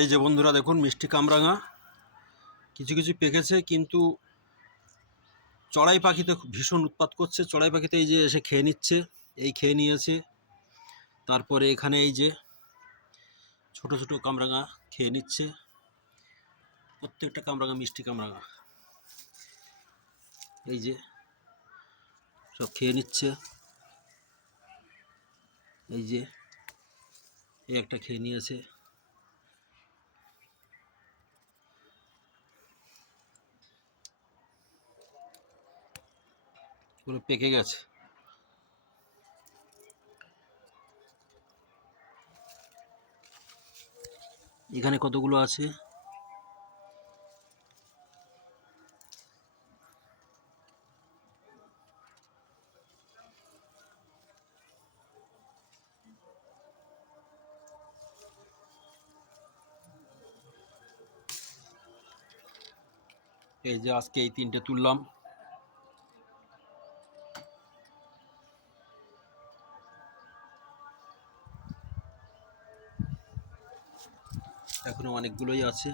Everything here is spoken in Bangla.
এই যে বন্ধুরা দেখুন মিষ্টি কামরাঙা কিছু কিছু পেকেছে, কিন্তু চড়াই পাখিতে ভীষণ উৎপাত করছে। চড়াই পাখিতে এই যে এসে খেয়ে নিচ্ছে, এই খেয়ে নিয়েছে। তারপরে এখানে এই যে ছোট ছোট কামরাঙা খেয়ে নিচ্ছে, প্রত্যেকটা কামরাঙা মিষ্টি কামরাঙা এই যে সব খেয়ে নিচ্ছে। এই যে এই একটা খেয়ে নিয়েছে। এগুলো পেকে গেছে। এখানে কতগুলো আছে। এই যে আজকে এই তিনটে তুললাম। এখনো অনেকগুলোই আছে।